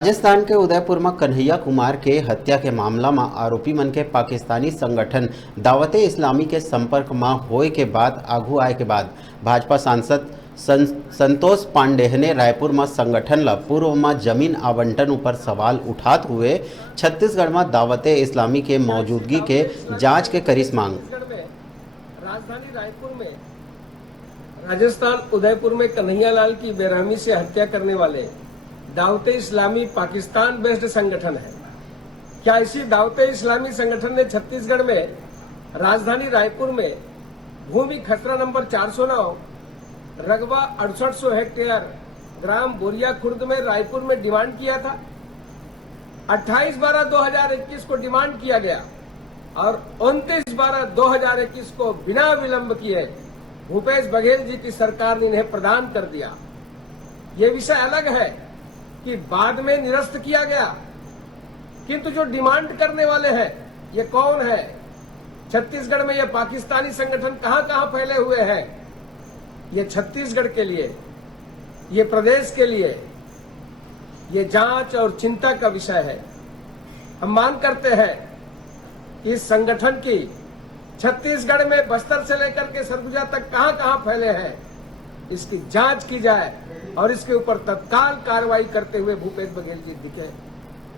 राजस्थान के उदयपुर में कन्हैया कुमार के हत्या के मामला में आरोपी मन के पाकिस्तानी संगठन दावते इस्लामी के संपर्क में होए के बाद आगू आए के बाद भाजपा सांसद संतोष पांडेय ने रायपुर में संगठन ला पूर्व में जमीन आवंटन ऊपर सवाल उठाते हुए छत्तीसगढ़ में दावते इस्लामी के मौजूदगी के जांच के करिस मांग। राजधानी रायपुर में राजस्थान उदयपुर में कन्हैया लाल की बेरहमी से हत्या करने वाले दावते इस्लामी पाकिस्तान बेस्ड संगठन है। क्या इसी दावते इस्लामी संगठन ने छत्तीसगढ़ में राजधानी रायपुर में भूमि खसरा नंबर 409 रकबा 6800 हेक्टेयर ग्राम बोरिया खुर्द में रायपुर में डिमांड किया था। 28/12/2021 को डिमांड किया गया और 29/12/2021 को बिना विलंब किए भूपेश बघेल जी की सरकार ने इन्हें प्रदान कर दिया। ये विषय अलग है कि बाद में निरस्त किया गया, किंतु जो डिमांड करने वाले हैं ये कौन है? छत्तीसगढ़ में ये पाकिस्तानी संगठन कहां फैले हुए हैं? ये छत्तीसगढ़ के लिए, ये प्रदेश के लिए ये जांच और चिंता का विषय है। हम मांग करते हैं इस संगठन की छत्तीसगढ़ में बस्तर से लेकर के सरगुजा तक कहां फैले हैं, इसकी जांच की जाए और इसके ऊपर तत्काल कार्रवाई करते हुए भूपेश बघेल जी दिखे।